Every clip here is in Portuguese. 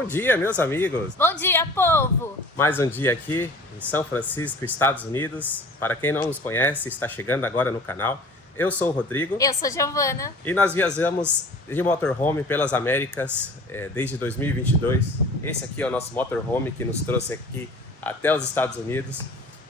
Bom dia, meus amigos! Bom dia, povo! Mais um dia aqui em São Francisco, Estados Unidos. Para quem não nos conhece, está chegando agora no canal. Eu sou o Rodrigo. Eu sou Giovana. E nós viajamos de motorhome pelas Américas desde 2022. Esse aqui é o nosso motorhome que nos trouxe aqui até os Estados Unidos.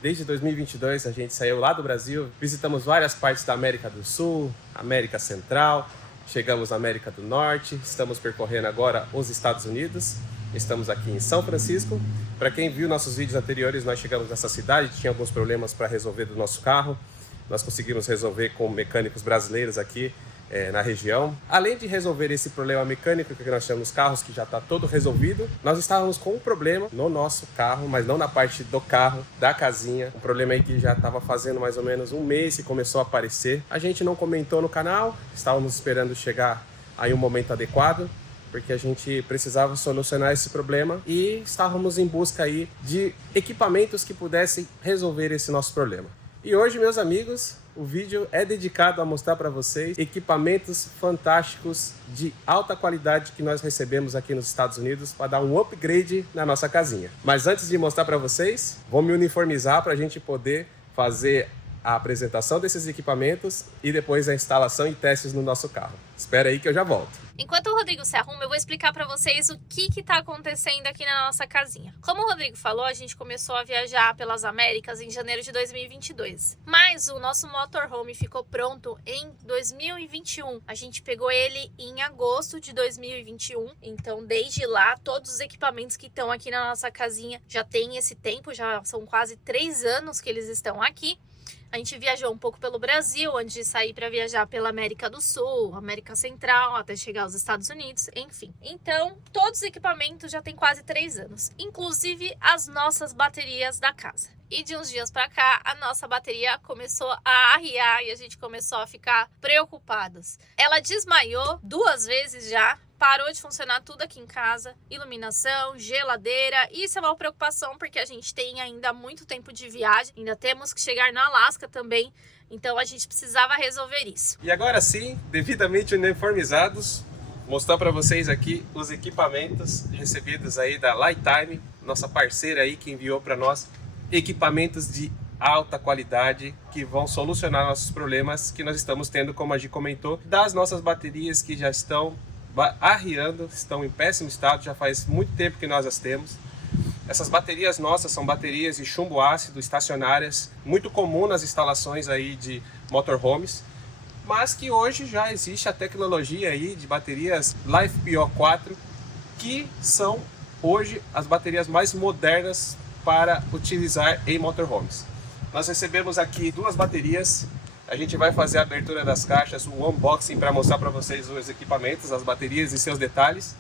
Desde 2022 a gente saiu lá do Brasil, visitamos várias partes da América do Sul, América Central, chegamos na América do Norte, estamos percorrendo agora os Estados Unidos. Estamos aqui em São Francisco. Para quem viu nossos vídeos anteriores, nós chegamos nessa cidade, tinha alguns problemas para resolver do nosso carro. Nós conseguimos resolver com mecânicos brasileiros aqui na região. Além de resolver esse problema mecânico que nós temos nos carros, que já está todo resolvido, nós estávamos com um problema no nosso carro, mas não na parte do carro, da casinha. Um problema aí que já estava fazendo mais ou menos um mês que começou a aparecer. A gente não comentou no canal, estávamos esperando chegar aí um momento adequado, porque a gente precisava solucionar esse problema e estávamos em busca aí de equipamentos que pudessem resolver esse nosso problema. E hoje, meus amigos, o vídeo é dedicado a mostrar para vocês equipamentos fantásticos de alta qualidade que nós recebemos aqui nos Estados Unidos para dar um upgrade na nossa casinha. Mas antes de mostrar para vocês, vou me uniformizar para a gente poder fazer a apresentação desses equipamentos e depois a instalação e testes no nosso carro. Espera aí que eu já volto. Enquanto o Rodrigo se arruma, eu vou explicar pra vocês o que tá acontecendo aqui na nossa casinha. Como o Rodrigo falou, a gente começou a viajar pelas Américas em janeiro de 2022. Mas o nosso motorhome ficou pronto em 2021. A gente pegou ele em agosto de 2021. Então, desde lá, todos os equipamentos que estão aqui na nossa casinha já tem esse tempo, já são quase 3 anos que eles estão aqui. A gente viajou um pouco pelo Brasil, antes de sair para viajar pela América do Sul, América Central, até chegar aos Estados Unidos, enfim. Então, todos os equipamentos já têm quase 3 anos, inclusive as nossas baterias da casa. E de uns dias para cá, a nossa bateria começou a arriar e a gente começou a ficar preocupados. Ela desmaiou 2 vezes já. Parou de funcionar tudo aqui em casa, iluminação, geladeira. Isso é uma preocupação porque a gente tem ainda muito tempo de viagem, ainda temos que chegar no Alasca também, então a gente precisava resolver isso. E agora sim, devidamente uniformizados, mostrar para vocês aqui os equipamentos recebidos aí da Lifetime, nossa parceira aí que enviou para nós equipamentos de alta qualidade que vão solucionar nossos problemas que nós estamos tendo, como a Gi comentou, das nossas baterias que já estão arriando, estão em péssimo estado, já faz muito tempo que nós as temos. Essas baterias nossas são baterias de chumbo ácido estacionárias, muito comum nas instalações aí de motorhomes, mas que hoje já existe a tecnologia aí de baterias LiFePO4, que são hoje as baterias mais modernas para utilizar em motorhomes. Nós recebemos aqui 2 baterias. A gente vai fazer a abertura das caixas, o unboxing para mostrar para vocês os equipamentos, as baterias e seus detalhes.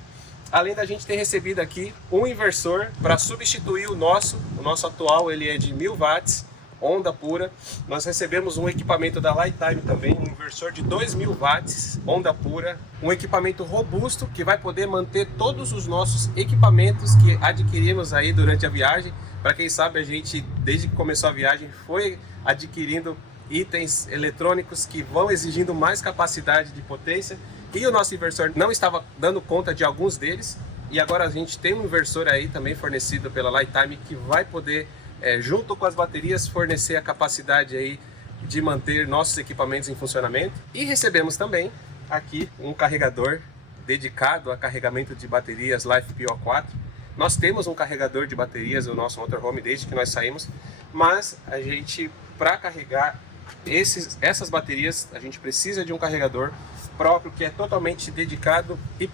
Além da gente ter recebido aqui um inversor para substituir o nosso atual, ele é de 1000 watts, onda pura. Nós recebemos um equipamento da Lifetime também, um inversor de 2000 watts, onda pura. Um equipamento robusto que vai poder manter todos os nossos equipamentos que adquirimos aí durante a viagem. Para quem sabe, a gente, desde que começou a viagem, foi adquirindo itens eletrônicos que vão exigindo mais capacidade de potência, e o nosso inversor não estava dando conta de alguns deles, e agora a gente tem um inversor aí também fornecido pela Lifetime que vai poder, junto com as baterias, fornecer a capacidade aí de manter nossos equipamentos em funcionamento. E recebemos também aqui um carregador dedicado a carregamento de baterias LiFePO4. Nós temos um carregador de baterias no nosso motorhome desde que nós saímos, mas a gente, para carregar essas baterias, a gente precisa de um carregador próprio que é totalmente dedicado e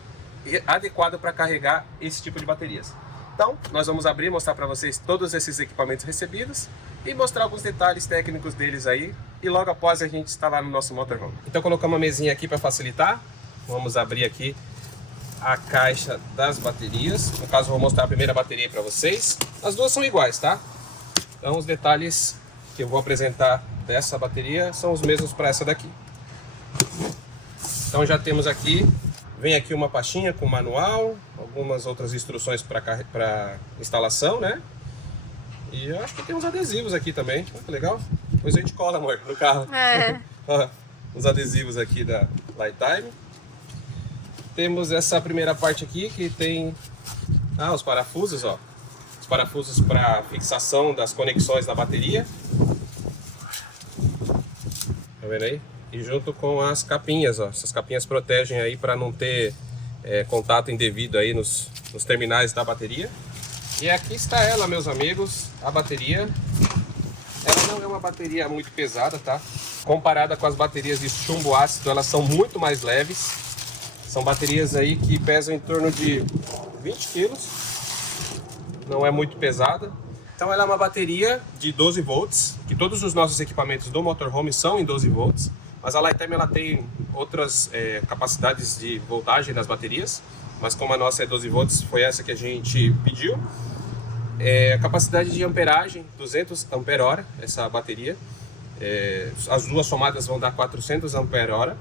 adequado para carregar esse tipo de baterias. Então, nós vamos abrir e mostrar para vocês todos esses equipamentos recebidos e mostrar alguns detalhes técnicos deles aí, e logo após a gente instalar no nosso motorhome. Então, colocamos uma mesinha aqui para facilitar. Vamos abrir aqui a caixa das baterias. No caso, eu vou mostrar a primeira bateria para vocês. As duas são iguais, tá? Então, os detalhes que eu vou apresentar dessa bateria são os mesmos para essa daqui. Então já temos aqui, vem aqui uma pastinha com manual, algumas outras instruções para instalação, né? E eu acho que tem uns adesivos aqui também, olha que legal. Depois a gente cola, amor, no carro. Os adesivos aqui da Lifetime. Temos essa primeira parte aqui que tem Os parafusos, ó. Os parafusos para fixação das conexões da bateria. Tá vendo aí? E junto com as capinhas, ó. Essas capinhas protegem aí para não ter contato indevido aí nos terminais da bateria. E aqui está ela, meus amigos, a bateria. Ela não é uma bateria muito pesada, tá? Comparada com as baterias de chumbo ácido, elas são muito mais leves. São baterias aí que pesam em torno de 20 quilos. Não é muito pesada. Então ela é uma bateria de 12 volts, que todos os nossos equipamentos do motorhome são em 12 volts. Mas a Light Time ela tem outras capacidades de voltagem das baterias. Mas como a nossa é 12 volts, foi essa que a gente pediu. A capacidade de amperagem, 200 ampere-hora, essa bateria. As duas somadas vão dar 400 ampere-hora.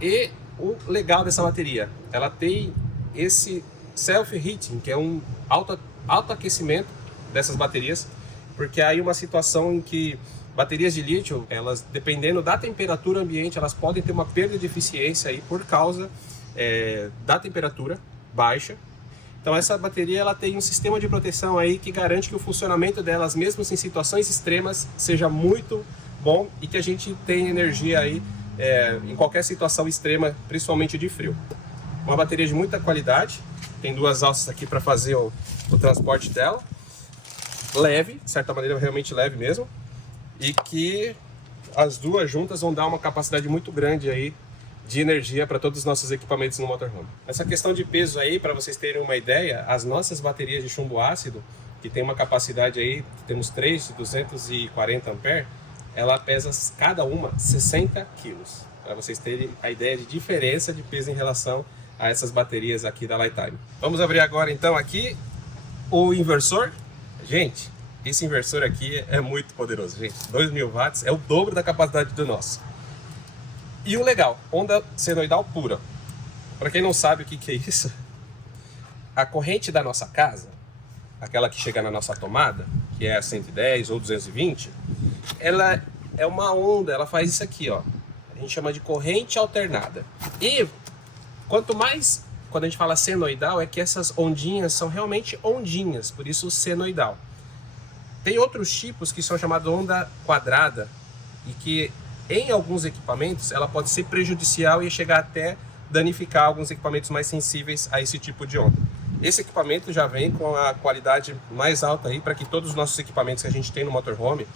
E o legal dessa bateria, ela tem esse self-heating, que é um autoaquecimento dessas baterias, porque há aí uma situação em que baterias de lítio, elas, dependendo da temperatura ambiente, elas podem ter uma perda de eficiência aí por causa da temperatura baixa. Então essa bateria ela tem um sistema de proteção aí que garante que o funcionamento delas, mesmo em situações extremas, seja muito bom e que a gente tenha energia aí em qualquer situação extrema, principalmente de frio. Uma bateria de muita qualidade, tem duas alças aqui para fazer o transporte dela. Leve, de certa maneira realmente leve mesmo, e que as duas juntas vão dar uma capacidade muito grande aí de energia para todos os nossos equipamentos no motorhome. Essa questão de peso aí, para vocês terem uma ideia, as nossas baterias de chumbo ácido, que tem uma capacidade aí, temos 3 de 240 ampere, ela pesa cada uma 60 quilos, para vocês terem a ideia de diferença de peso em relação a essas baterias aqui da Light Time. Vamos abrir agora então aqui o inversor. Gente, esse inversor aqui é muito poderoso, gente. 2000 watts é o dobro da capacidade do nosso. E o legal, onda senoidal pura. Para quem não sabe o que é isso, a corrente da nossa casa, aquela que chega na nossa tomada, que é a 110 ou 220, ela é uma onda, ela faz isso aqui, ó. A gente chama de corrente alternada. E quanto mais, quando a gente fala senoidal, é que essas ondinhas são realmente ondinhas, por isso senoidal. Tem outros tipos que são chamados onda quadrada e que em alguns equipamentos ela pode ser prejudicial e chegar até danificar alguns equipamentos mais sensíveis a esse tipo de onda. Esse equipamento já vem com a qualidade mais alta aí para que todos os nossos equipamentos que a gente tem no motorhome,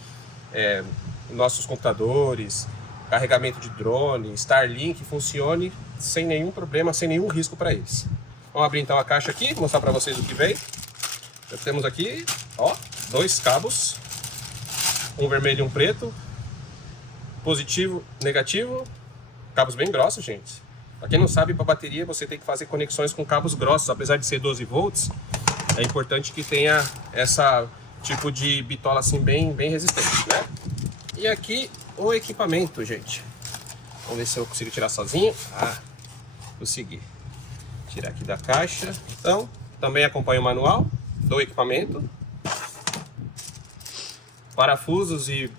nossos computadores, carregamento de drone, Starlink, funcione sem nenhum problema, sem nenhum risco para eles. Vamos abrir então a caixa aqui, mostrar para vocês o que vem. Já temos aqui, ó, 2 cabos, um vermelho e um preto, positivo, negativo, cabos bem grossos, gente. Para quem não sabe, para bateria você tem que fazer conexões com cabos grossos, apesar de ser 12 volts, é importante que tenha essa tipo de bitola assim bem resistente, né? E aqui o equipamento, gente. Vamos ver se eu consigo tirar sozinho. Consegui. Tirar aqui da caixa. Então, também acompanha o manual do equipamento. Parafusos e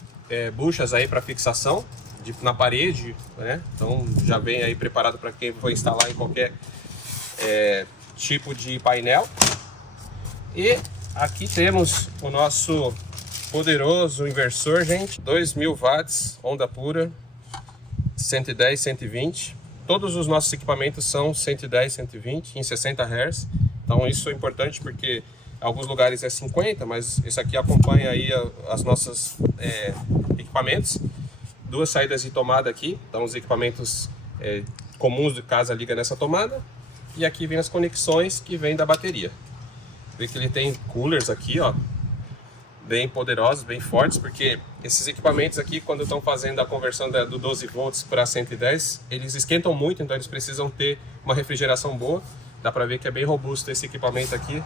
buchas aí para fixação na parede, né? Então já vem aí preparado para quem for instalar em qualquer tipo de painel. E aqui temos o nosso poderoso inversor, gente. 2000 watts, onda pura, 110, 120. Todos os nossos equipamentos são 110, 120 em 60 Hz. Então isso é importante porque em alguns lugares é 50, mas esse aqui acompanha aí as nossas equipamentos. 2 saídas de tomada aqui, então os equipamentos comuns de casa ligam nessa tomada. E aqui vem as conexões que vêm da bateria. Vê que ele tem coolers aqui, ó, bem poderosos, bem fortes, porque esses equipamentos aqui, quando estão fazendo a conversão do 12 volts para 110, eles esquentam muito, então eles precisam ter uma refrigeração boa. Dá para ver que é bem robusto esse equipamento aqui.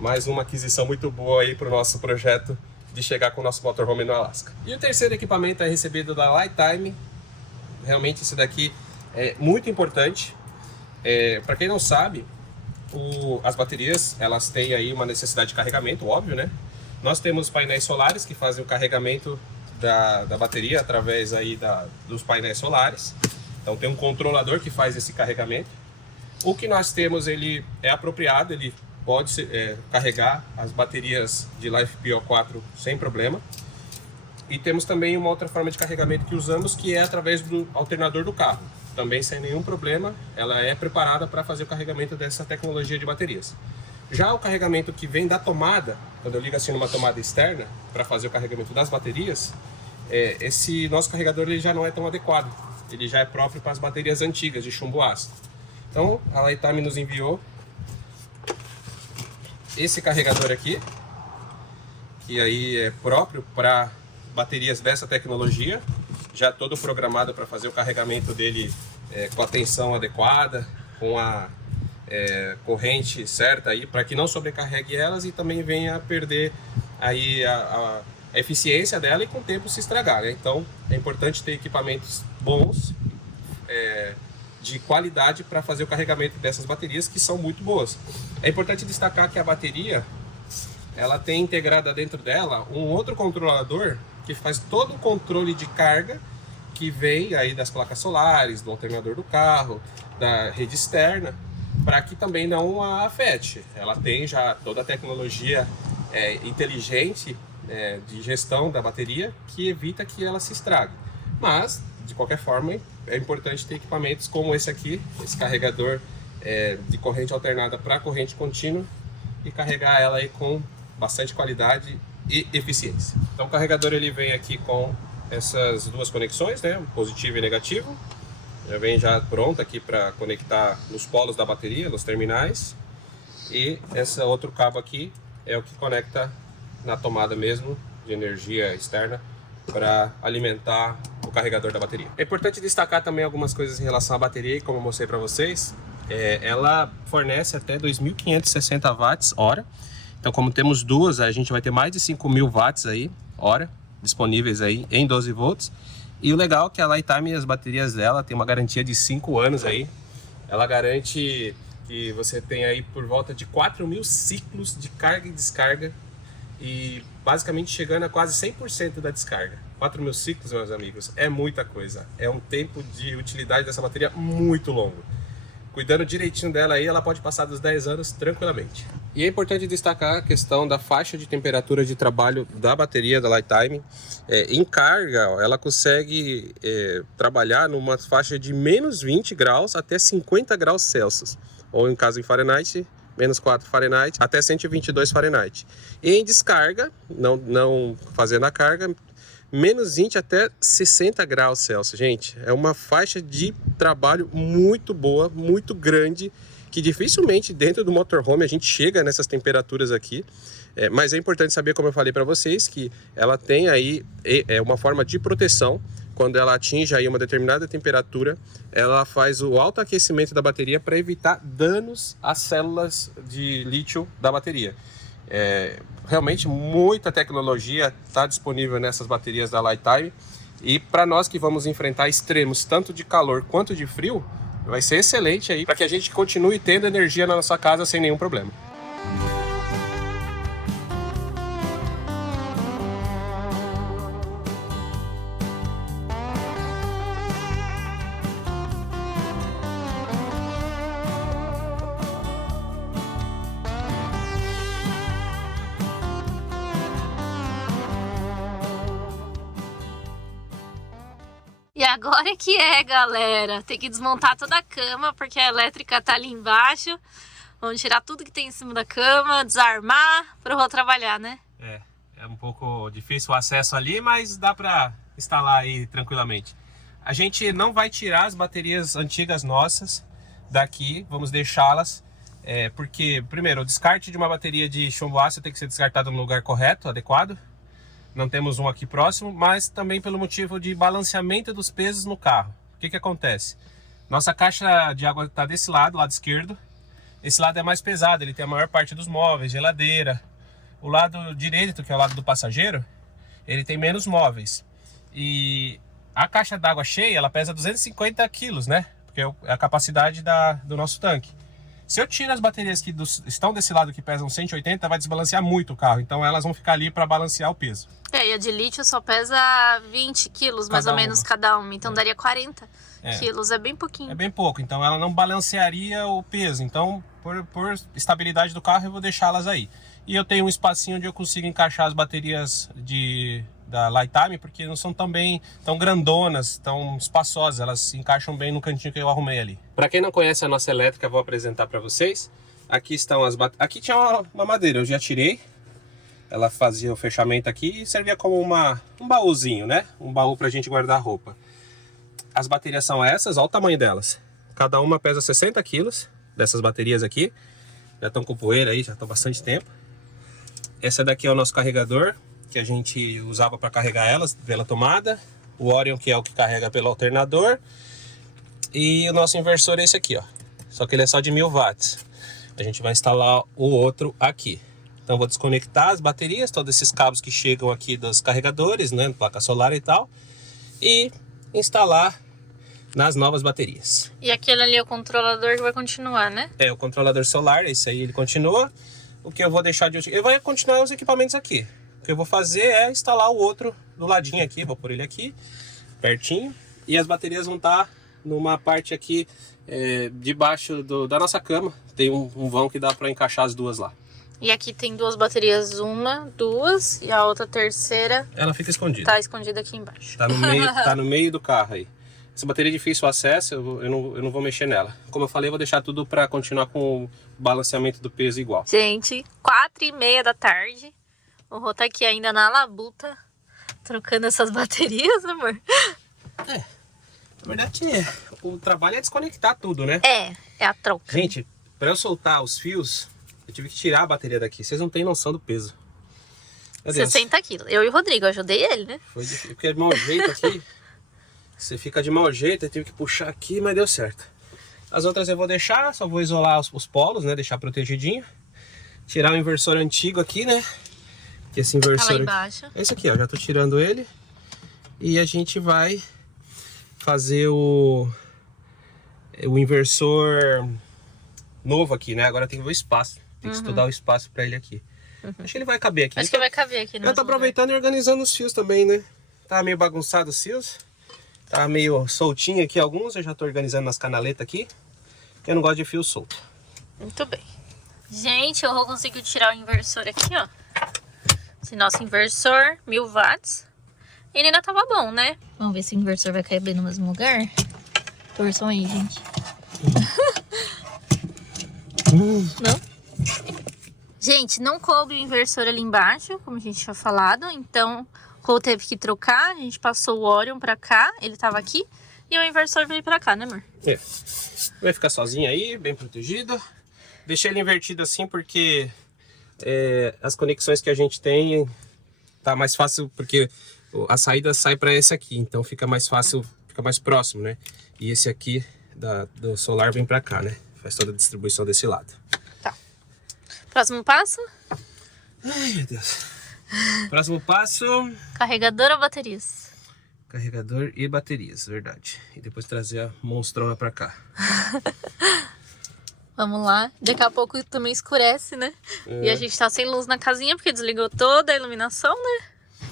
Mais uma aquisição muito boa aí para o nosso projeto de chegar com o nosso motorhome no Alasca. E o terceiro equipamento é recebido da Light Time. Realmente esse daqui é muito importante. Para quem não sabe, as baterias elas têm aí uma necessidade de carregamento, óbvio, né? Nós temos painéis solares que fazem o carregamento da bateria através aí dos painéis solares. Então tem um controlador que faz esse carregamento. O que nós temos, ele é apropriado, ele pode carregar as baterias de LiFePO4 sem problema. E temos também uma outra forma de carregamento que usamos, que é através do alternador do carro. Também sem nenhum problema, ela é preparada para fazer o carregamento dessa tecnologia de baterias. Já o carregamento que vem da tomada, quando eu ligo assim numa tomada externa para fazer o carregamento das baterias, esse nosso carregador ele já não é tão adequado. Ele já é próprio para as baterias antigas de chumbo ácido. Então a Lifetime nos enviou esse carregador aqui, que aí é próprio para baterias dessa tecnologia, já todo programado para fazer o carregamento dele com a tensão adequada, com a corrente certa aí, para que não sobrecarregue elas e também venha a perder aí a eficiência dela e com o tempo se estragar, né? Então é importante ter equipamentos bons, de qualidade para fazer o carregamento dessas baterias, que são muito boas. É importante destacar que a bateria ela tem integrada dentro dela um outro controlador que faz todo o controle de carga que vem aí das placas solares, do alternador do carro, da rede externa, para que também não a afete. Ela tem já toda a tecnologia inteligente de gestão da bateria que evita que ela se estrague. Mas, de qualquer forma, é importante ter equipamentos como esse aqui, esse carregador de corrente alternada para corrente contínua, e carregar ela aí com bastante qualidade e eficiência. Então o carregador ele vem aqui com essas duas conexões, né, positivo e negativo. Já vem já pronto aqui para conectar nos polos da bateria, nos terminais. E esse outro cabo aqui é o que conecta na tomada mesmo de energia externa para alimentar o carregador da bateria. É importante destacar também algumas coisas em relação à bateria, e como eu mostrei para vocês, ela fornece até 2.560 watts hora. Então, como temos duas, a gente vai ter mais de 5.000 watts aí hora disponíveis aí em 12 volts. E o legal é que a Lifetime, as baterias dela tem uma garantia de 5 anos aí. Ela garante que você tem aí por volta de 4.000 ciclos de carga e descarga, e basicamente chegando a quase 100% da descarga. 4.000 ciclos, meus amigos, é muita coisa. É um tempo de utilidade dessa bateria muito longo. Cuidando direitinho dela aí, ela pode passar dos 10 anos tranquilamente. E é importante destacar a questão da faixa de temperatura de trabalho da bateria da Lifetime. Em carga, ela consegue trabalhar numa faixa de menos 20 graus até 50 graus Celsius. Ou em caso em Fahrenheit, menos 4 Fahrenheit até 122 Fahrenheit. E em descarga, não fazendo a carga, menos 20 até 60 graus Celsius. Gente, é uma faixa de trabalho muito boa, muito grande, que dificilmente dentro do motorhome a gente chega nessas temperaturas aqui. Mas é importante saber, como eu falei para vocês, que ela tem aí uma forma de proteção. Quando ela atinge aí uma determinada temperatura, ela faz o autoaquecimento da bateria para evitar danos às células de lítio da bateria. Realmente muita tecnologia está disponível nessas baterias da Lifetime, e para nós que vamos enfrentar extremos tanto de calor quanto de frio, vai ser excelente aí para que a gente continue tendo energia na nossa casa sem nenhum problema. E agora que galera, tem que desmontar toda a cama, porque a elétrica tá ali embaixo. Vamos tirar tudo que tem em cima da cama, desarmar, para eu trabalhar, né? É um pouco difícil o acesso ali, mas dá para instalar aí tranquilamente. A gente não vai tirar as baterias antigas nossas daqui, vamos deixá-las, porque, primeiro, o descarte de uma bateria de chumbo ácido tem que ser descartado no lugar correto, adequado. Não temos um aqui próximo, mas também pelo motivo de balanceamento dos pesos no carro. O que acontece? Nossa caixa de água está desse lado esquerdo. Esse lado é mais pesado, ele tem a maior parte dos móveis, geladeira. O lado direito, que é o lado do passageiro, ele tem menos móveis. E a caixa d'água cheia, ela pesa 250 quilos, né? Porque é a capacidade do nosso tanque. Se eu tiro as baterias que estão desse lado que pesam 180, vai desbalancear muito o carro. Então elas vão ficar ali para balancear o peso. E a de lítio só pesa 20 quilos, mais ou menos, cada uma. Então daria 40 quilos, é bem pouquinho. É bem pouco, então ela não balancearia o peso. Então, por estabilidade do carro, eu vou deixá-las aí. E eu tenho um espacinho onde eu consigo encaixar as baterias da Lifetime, porque não são tão grandonas, tão espaçosas. Elas se encaixam bem no cantinho que eu arrumei ali. Para quem não conhece a nossa elétrica, eu vou apresentar para vocês. Aqui estão as baterias. Aqui tinha uma madeira, eu já tirei. Ela fazia o fechamento aqui e servia como um baúzinho, né? Um baú pra gente guardar roupa. As baterias são essas, olha o tamanho delas. Cada uma pesa 60 quilos, dessas baterias aqui. Já estão com poeira aí, já estão há bastante tempo. Essa daqui é o nosso carregador, que a gente usava para carregar elas pela tomada. O Orion, que é o que carrega pelo alternador. E o nosso inversor é esse aqui, ó. Só que ele é só de 1000 watts. A gente vai instalar o outro aqui. Então vou desconectar as baterias, todos esses cabos que chegam aqui dos carregadores, né, placa solar e tal, e instalar nas novas baterias. E aquele ali é o controlador que vai continuar, né? É, o controlador solar, esse aí ele continua. O que eu vou deixar de... Ele vai continuar os equipamentos aqui. O que eu vou fazer é instalar o outro do ladinho aqui, vou pôr ele aqui, pertinho. E as baterias vão estar numa parte aqui debaixo da nossa cama. Tem um vão que dá para encaixar as duas lá. E aqui tem duas baterias, duas, e a outra terceira... Ela fica escondida. Tá escondida aqui embaixo. Tá no meio do carro aí. Essa bateria é difícil o acesso, eu não vou mexer nela. Como eu falei, eu vou deixar tudo para continuar com o balanceamento do peso igual. Gente, 4h30 da tarde. O Rô tá aqui ainda na labuta, trocando essas baterias, amor. Na verdade, o trabalho é desconectar tudo, né? É a troca. Gente, para eu soltar os fios, eu tive que tirar a bateria daqui. Vocês não têm noção do peso. Meu Deus. 60 quilos. Eu e o Rodrigo, eu ajudei ele, né? Foi difícil, porque de mau jeito aqui. Você fica de mau jeito, eu tive que puxar aqui, mas deu certo. As outras eu vou deixar, só vou isolar os polos, né? Deixar protegidinho. Tirar o inversor antigo aqui, né? Que esse inversor... Tá lá embaixo. Esse aqui, ó, já tô tirando ele. E a gente vai fazer o inversor novo aqui, né? Agora tem que ver o espaço. Tem que estudar o espaço pra ele aqui. Acho que ele vai caber aqui. Acho que vai caber aqui. Eu tô aproveitando e organizando os fios também, né? Tá meio bagunçado os fios. Tá meio soltinho aqui alguns. Eu já tô organizando nas canaletas aqui. Que eu não gosto de fio solto. Muito bem. Gente, eu vou conseguir tirar o inversor aqui, ó. Esse nosso inversor, 1000 watts. Ele ainda tava bom, né? Vamos ver se o inversor vai caber no mesmo lugar. Torçam aí, gente. Não? Gente, não coube o inversor ali embaixo, como a gente tinha falado. Então, o Rô teve que trocar. A gente passou o Orion pra cá. Ele tava aqui. E o inversor veio pra cá, né, amor? Vai ficar sozinho aí, bem protegido. Deixei ele invertido assim porque as conexões que a gente tem tá mais fácil, porque a saída sai para esse aqui, então fica mais fácil, fica mais próximo, né? E esse aqui do solar vem para cá, né? Faz toda a distribuição desse lado. Tá. Próximo passo? Ai, meu Deus. Próximo passo... Carregador ou baterias? Carregador e baterias, verdade. E depois trazer a monstrona para cá. Vamos lá. Daqui a pouco também escurece, né? E a gente tá sem luz na casinha porque desligou toda a iluminação, né?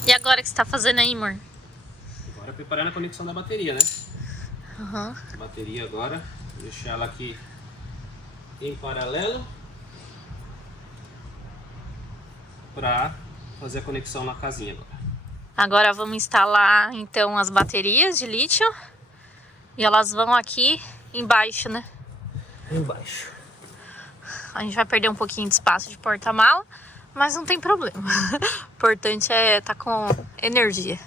E agora o que você tá fazendo aí, amor? Agora preparando a conexão da bateria, né? Uhum. Bateria agora. Vou deixar ela aqui em paralelo. Pra fazer a conexão na casinha agora. Agora vamos instalar, então, as baterias de lítio. E elas vão aqui embaixo, né? Embaixo. A gente vai perder um pouquinho de espaço de porta-mala, mas não tem problema. O importante é estar com energia.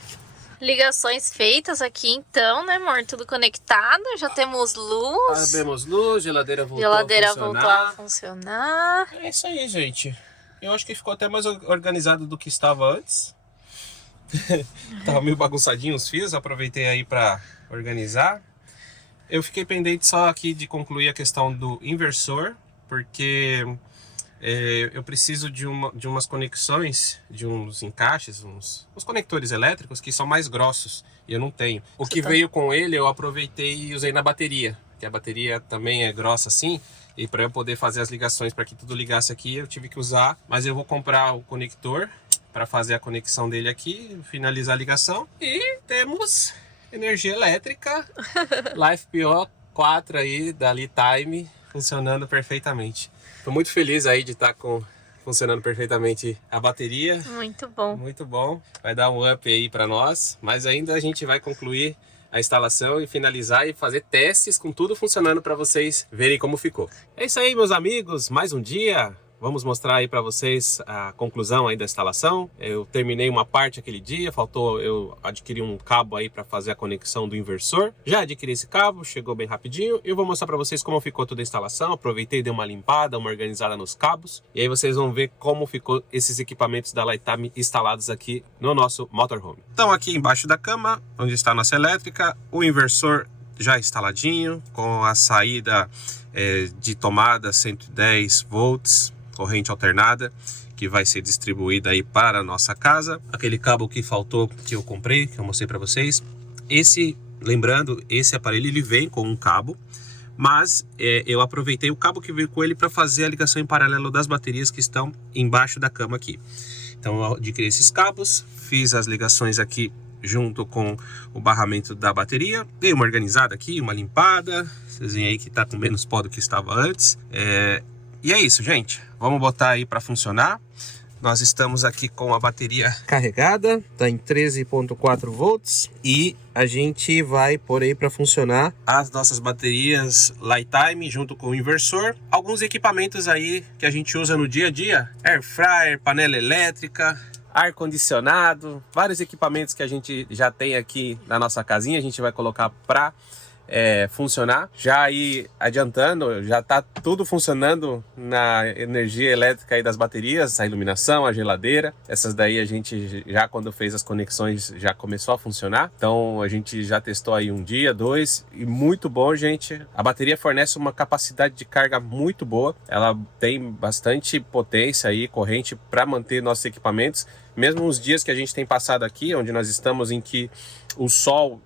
Ligações feitas aqui então, né, amor? Tudo conectado, já temos luz. Abrimos luz, geladeira voltou a funcionar. É isso aí, gente. Eu acho que ficou até mais organizado do que estava antes. Tava meio bagunçadinho os fios, aproveitei aí para organizar. Eu fiquei pendente só aqui de concluir a questão do inversor, porque eu preciso de umas conexões, de uns encaixes, uns conectores elétricos que são mais grossos e eu não tenho. O que veio com ele eu aproveitei e usei na bateria, que a bateria também é grossa assim. E para eu poder fazer as ligações para que tudo ligasse aqui, eu tive que usar. Mas eu vou comprar o conector para fazer a conexão dele aqui, finalizar a ligação. E temos energia elétrica LiFePO 4 aí da Li-Time funcionando perfeitamente. Estou muito feliz aí de estar funcionando perfeitamente a bateria. Muito bom. Muito bom. Vai dar um up aí para nós, mas ainda a gente vai concluir a instalação e finalizar e fazer testes com tudo funcionando para vocês verem como ficou. É isso aí, meus amigos, mais um dia. Vamos mostrar aí para vocês a conclusão aí da instalação. Eu terminei uma parte aquele dia, faltou eu adquirir um cabo aí para fazer a conexão do inversor. Já adquiri esse cabo, chegou bem rapidinho. Eu vou mostrar para vocês como ficou toda a instalação. Aproveitei, dei uma limpada, uma organizada nos cabos. E aí vocês vão ver como ficou esses equipamentos da Li-Time instalados aqui no nosso motorhome. Então aqui embaixo da cama, onde está a nossa elétrica, o inversor já instaladinho, com a saída de tomada 110 volts, corrente alternada, que vai ser distribuída aí para a nossa casa. Aquele cabo que faltou, que eu comprei, que eu mostrei para vocês. Lembrando, esse aparelho ele vem com um cabo, mas eu aproveitei o cabo que veio com ele para fazer a ligação em paralelo das baterias que estão embaixo da cama aqui. Então eu adquiri esses cabos, fiz as ligações aqui junto com o barramento da bateria, dei uma organizada aqui, uma limpada. Vocês veem aí que está com menos pó do que estava antes. E é isso, gente. Vamos botar aí para funcionar. Nós estamos aqui com a bateria carregada, está em 13.4 volts. E a gente vai pôr aí para funcionar as nossas baterias Li-Time junto com o inversor. Alguns equipamentos aí que a gente usa no dia a dia. Air fryer, panela elétrica, ar-condicionado. Vários equipamentos que a gente já tem aqui na nossa casinha. A gente vai colocar para funcionar. Já aí adiantando, já tá tudo funcionando na energia elétrica aí das baterias, a iluminação, a geladeira. Essas daí a gente já, quando fez as conexões, já começou a funcionar. Então a gente já testou aí um dia, dois, e muito bom, gente. A bateria fornece uma capacidade de carga muito boa. Ela tem bastante potência aí, corrente, para manter nossos equipamentos. Mesmo os dias que a gente tem passado aqui, onde nós estamos, em que o sol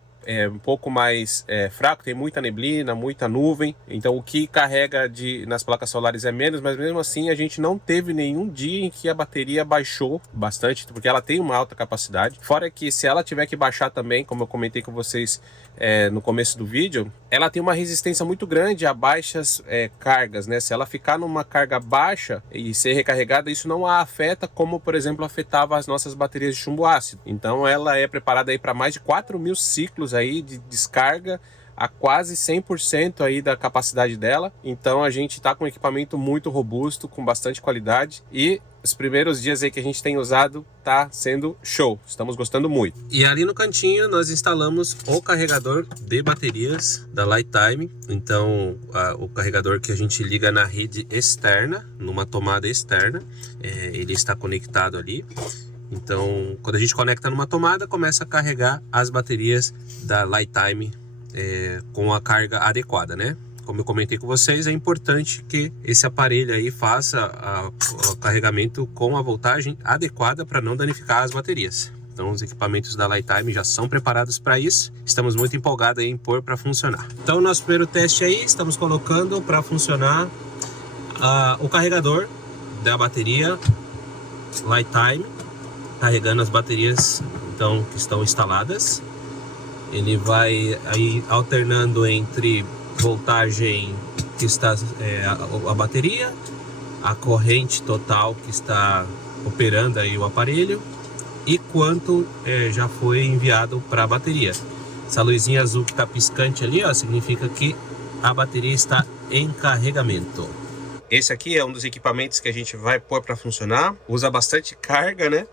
um pouco mais fraco, tem muita neblina, muita nuvem, então o que carrega nas placas solares é menos, mas mesmo assim a gente não teve nenhum dia em que a bateria baixou bastante, porque ela tem uma alta capacidade. Fora que se ela tiver que baixar também, como eu comentei com vocês no começo do vídeo, ela tem uma resistência muito grande a baixas cargas, né? Se ela ficar numa carga baixa e ser recarregada, isso não a afeta como, por exemplo, afetava as nossas baterias de chumbo ácido. Então ela é preparada aí para mais de 4.000 ciclos aí de descarga, a quase 100% aí da capacidade dela. Então a gente está com um equipamento muito robusto, com bastante qualidade, e os primeiros dias aí que a gente tem usado tá sendo show, estamos gostando muito. E ali no cantinho nós instalamos o carregador de baterias da Li-Time. Então o carregador que a gente liga na rede externa, numa tomada externa, ele está conectado ali. Então quando a gente conecta numa tomada, começa a carregar as baterias da Li-Time com a carga adequada, né? Como eu comentei com vocês, é importante que esse aparelho aí faça o carregamento com a voltagem adequada para não danificar as baterias. Então os equipamentos da Li-Time já são preparados para isso. Estamos muito empolgados em pôr para funcionar. Então nosso primeiro teste aí, estamos colocando para funcionar o carregador da bateria Li-Time, carregando as baterias então que estão instaladas. Ele vai aí alternando entre voltagem que está a bateria, a corrente total que está operando aí o aparelho e quanto já foi enviado para a bateria. Essa luzinha azul que está piscante ali, ó, significa que a bateria está em carregamento. Esse aqui é um dos equipamentos que a gente vai pôr para funcionar. Usa bastante carga, né?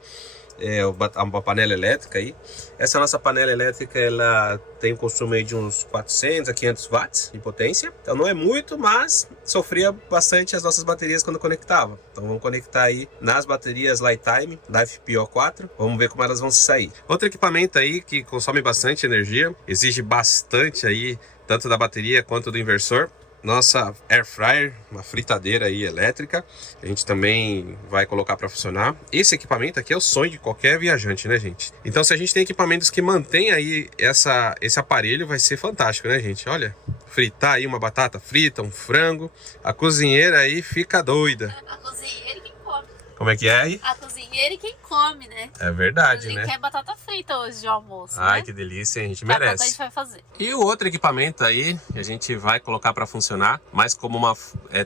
Uma panela elétrica aí. Essa nossa panela elétrica, ela tem um consumo aí de uns 400 a 500 watts de potência. Então não é muito, mas sofria bastante as nossas baterias quando conectava. Então vamos conectar aí nas baterias Li-Time, LiFePO 4. Vamos ver como elas vão se sair. Outro equipamento aí que consome bastante energia, exige bastante aí, tanto da bateria quanto do inversor. Nossa Air fryer, uma fritadeira aí elétrica, a gente também vai colocar para funcionar. Esse equipamento aqui é o sonho de qualquer viajante, né, gente? Então se a gente tem equipamentos que mantêm aí esse aparelho, vai ser fantástico, né, gente? Olha, fritar aí uma batata frita, um frango. A cozinheira aí fica doida. A cozinheira e quem come. Como é que é aí? A cozinheira e quem come, né? É verdade, a gente né? quer batata frita hoje de almoço, Ai, né? que delícia, a gente Daqui a pouco a merece. gente vai fazer. E o outro equipamento aí, que a gente vai colocar para funcionar, mais como uma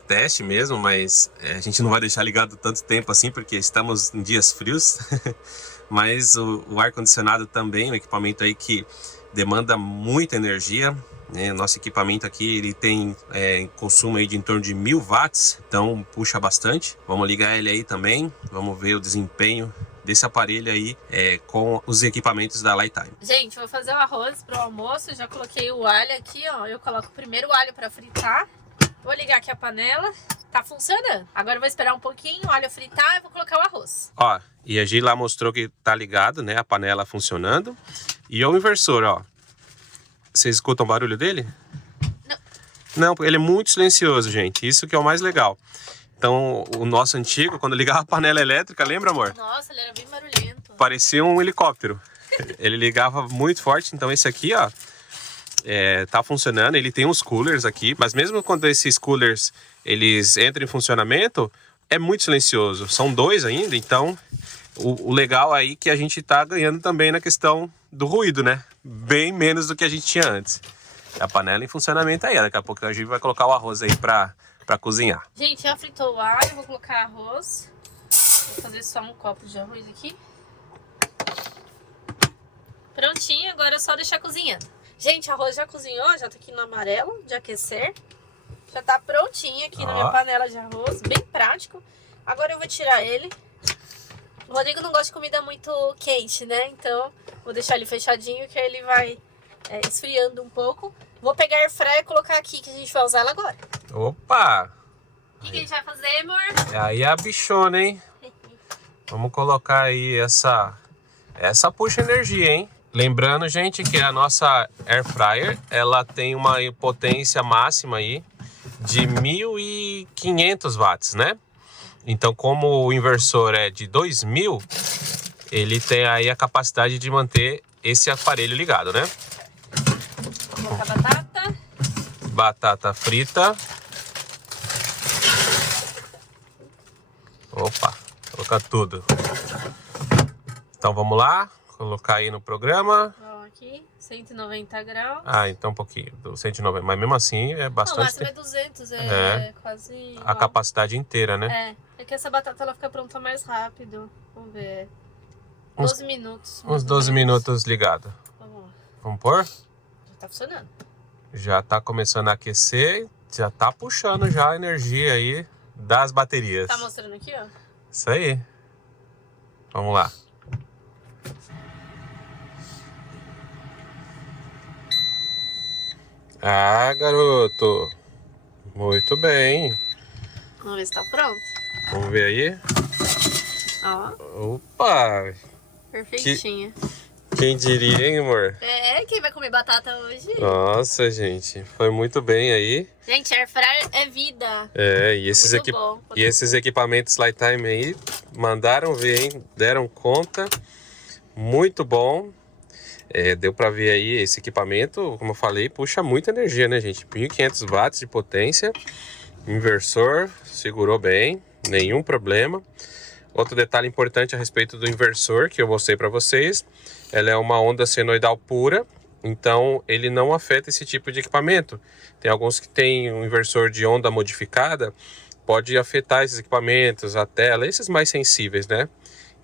teste mesmo, mas a gente não vai deixar ligado tanto tempo assim, porque estamos em dias frios. Mas o ar-condicionado também, um equipamento aí que demanda muita energia, né? Nosso equipamento aqui, ele tem consumo aí de em torno de 1000 watts, então puxa bastante. Vamos ligar ele aí também, vamos ver o desempenho desse aparelho aí com os equipamentos da Lifetime. Gente, vou fazer o arroz pro almoço, já coloquei o alho aqui, ó. Eu coloco primeiro o alho para fritar. Vou ligar aqui a panela. Tá funcionando. Agora eu vou esperar um pouquinho, o alho fritar e vou colocar o arroz. Ó, e a Gi lá mostrou que tá ligado, né? A panela funcionando. E o inversor, ó. Vocês escutam o barulho dele? Não. Não, ele é muito silencioso, gente. Isso que é o mais legal. Então, o nosso antigo, quando ligava a panela elétrica, lembra, amor? Nossa, ele era bem barulhento. Parecia um helicóptero. Ele ligava muito forte. Então, esse aqui, ó, tá funcionando. Ele tem uns coolers aqui, mas mesmo quando esses coolers eles entram em funcionamento, é muito silencioso. São 2 ainda, então o legal aí é que a gente tá ganhando também na questão do ruído, né? Bem menos do que a gente tinha antes. A panela em funcionamento aí. Daqui a pouco a gente vai colocar o arroz aí pra cozinhar. Gente, já fritou o alho, vou colocar arroz. Vou fazer só um copo de arroz aqui. Prontinho, agora é só deixar cozinhando. Gente, o arroz já cozinhou, já tá aqui no amarelo de aquecer. Já tá prontinho aqui na minha panela de arroz, bem prático. Agora eu vou tirar ele. O Rodrigo não gosta de comida muito quente, né? Então vou deixar ele fechadinho que aí ele vai esfriando um pouco. Vou pegar a airfryer e colocar aqui que a gente vai usar ela agora. Opa! O que a gente vai fazer, amor? Aí é a bichona, hein? Vamos colocar aí essa puxa energia, hein? Lembrando, gente, que a nossa air fryer, ela tem uma potência máxima aí de 1500 watts, né? Então, como o inversor é de 2000, ele tem aí a capacidade de manter esse aparelho ligado, né? Vou colocar batata. Batata frita. Opa, colocar tudo. Então, vamos lá. Colocar aí no programa. Ó, aqui, 190 graus. Ah, então um pouquinho, do 190. Mas mesmo assim é Não, o bastante. máximo é 200, quase igual. A capacidade inteira, né? É que essa batata ela fica pronta mais rápido. Vamos ver. 12 minutos. Uns 12 minutos ligado. Vamos lá. Vamos pôr? Já tá funcionando. Já tá começando a aquecer, já tá puxando já a energia aí das baterias. Tá mostrando aqui, ó? Isso aí. Vamos lá. Ah, garoto. Muito bem. Vamos ver se tá pronto. Vamos ver aí. Ó, Opa! perfeitinha. Quem diria, hein, amor? Quem vai comer batata hoje? Nossa, gente. Foi muito bem aí. Gente, air fryer é vida. E esses Bom. equipamentos Lifetime aí mandaram ver, hein? Deram conta. Muito bom. Deu para ver aí esse equipamento, como eu falei, puxa muita energia, né, gente? 1500 watts de potência. Inversor, segurou bem, nenhum problema. Outro detalhe importante a respeito do inversor que eu mostrei para vocês, ela é uma onda senoidal pura, então ele não afeta esse tipo de equipamento. Tem alguns que tem um inversor de onda modificada, pode afetar esses equipamentos, a tela, esses mais sensíveis, né?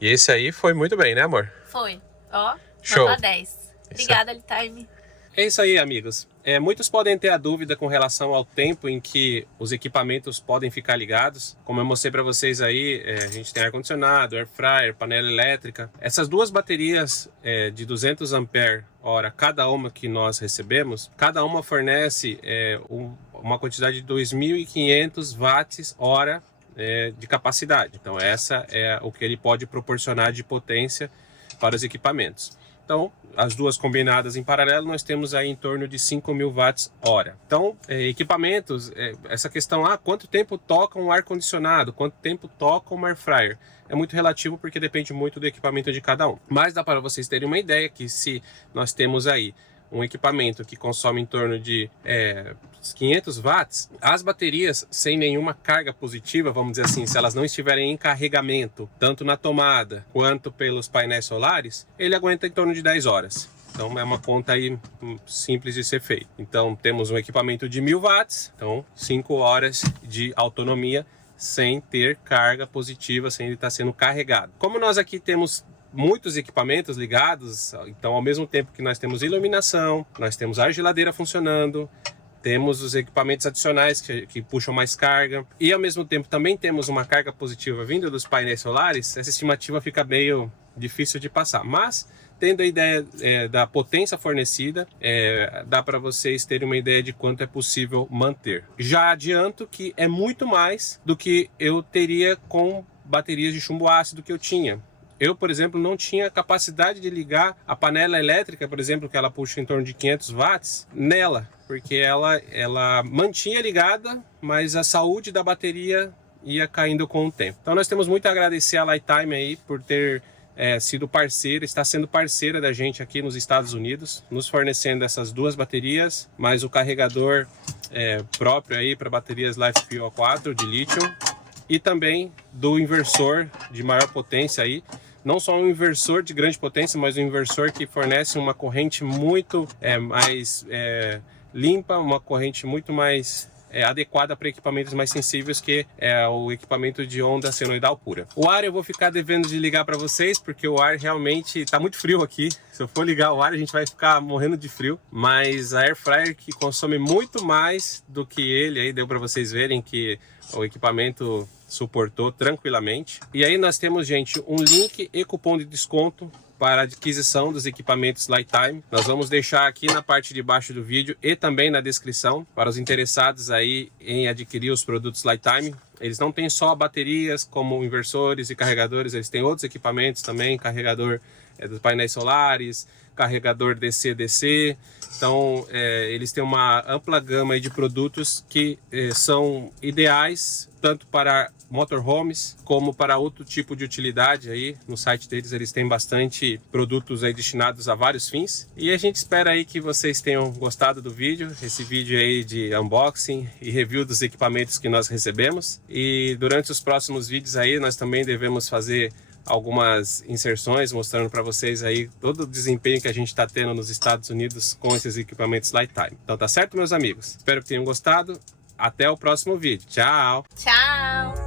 E esse aí foi muito bem, né, amor? Foi. Ó, Show. nota 10. Obrigada, Lifetime. É isso aí, amigos. Muitos podem ter a dúvida com relação ao tempo em que os equipamentos podem ficar ligados. Como eu mostrei para vocês aí, a gente tem ar-condicionado, air fryer, panela elétrica. Essas duas baterias de 200 ampere-hora, cada uma que nós recebemos, cada uma fornece uma quantidade de 2.500 watts-hora de capacidade. Então essa é o que ele pode proporcionar de potência para os equipamentos. Então, as duas combinadas em paralelo, nós temos aí em torno de 5.000 watts-hora. Então, equipamentos, essa questão, quanto tempo toca um ar-condicionado, quanto tempo toca um air fryer? É muito relativo porque depende muito do equipamento de cada um. Mas dá para vocês terem uma ideia que se nós temos aí um equipamento que consome em torno de 500 watts, as baterias sem nenhuma carga positiva, vamos dizer assim, se elas não estiverem em carregamento, tanto na tomada quanto pelos painéis solares, ele aguenta em torno de 10 horas. Então é uma conta aí simples de ser feita. Então temos um equipamento de 1000 watts, então 5 horas de autonomia sem ter carga positiva, sem ele estar sendo carregado. Como nós aqui temos muitos equipamentos ligados, então ao mesmo tempo que nós temos iluminação, nós temos a geladeira funcionando, temos os equipamentos adicionais que puxam mais carga e ao mesmo tempo também temos uma carga positiva vinda dos painéis solares, essa estimativa fica meio difícil de passar, mas tendo a ideia da potência fornecida, dá para vocês terem uma ideia de quanto é possível manter. Já adianto que é muito mais do que eu teria com baterias de chumbo ácido que eu tinha. Eu, por exemplo, não tinha capacidade de ligar a panela elétrica, por exemplo, que ela puxa em torno de 500 watts, nela, porque ela mantinha ligada, mas a saúde da bateria ia caindo com o tempo. Então nós temos muito a agradecer a Lifetime aí por ter sido parceira, está sendo parceira da gente aqui nos Estados Unidos, nos fornecendo essas duas baterias, mais o carregador próprio aí para baterias LiFePO 4 de lítio e também do inversor de maior potência aí, não só um inversor de grande potência, mas um inversor que fornece uma corrente muito mais limpa, uma corrente muito mais adequada para equipamentos mais sensíveis, que é o equipamento de onda senoidal pura. O ar eu vou ficar devendo de ligar para vocês, porque o ar realmente está muito frio aqui. Se eu for ligar o ar, a gente vai ficar morrendo de frio. Mas a Air Fryer que consome muito mais do que ele, aí deu para vocês verem que o equipamento suportou tranquilamente. E aí nós temos, gente, um link e cupom de desconto para a aquisição dos equipamentos Lifetime. Nós vamos deixar aqui na parte de baixo do vídeo e também na descrição para os interessados aí em adquirir os produtos Lifetime. Eles não têm só baterias como inversores e carregadores, eles têm outros equipamentos também, carregador dos painéis solares, carregador DC-DC. Então eles têm uma ampla gama aí de produtos que são ideais tanto para motorhomes como para outro tipo de utilidade. Aí no site deles eles têm bastante produtos aí destinados a vários fins. E a gente espera aí que vocês tenham gostado do vídeo, esse vídeo aí de unboxing e review dos equipamentos que nós recebemos. E durante os próximos vídeos aí nós também devemos fazer algumas inserções mostrando para vocês aí todo o desempenho que a gente está tendo nos Estados Unidos com esses equipamentos Lifetime. Então tá certo, meus amigos? Espero que tenham gostado. Até o próximo vídeo. Tchau! Tchau!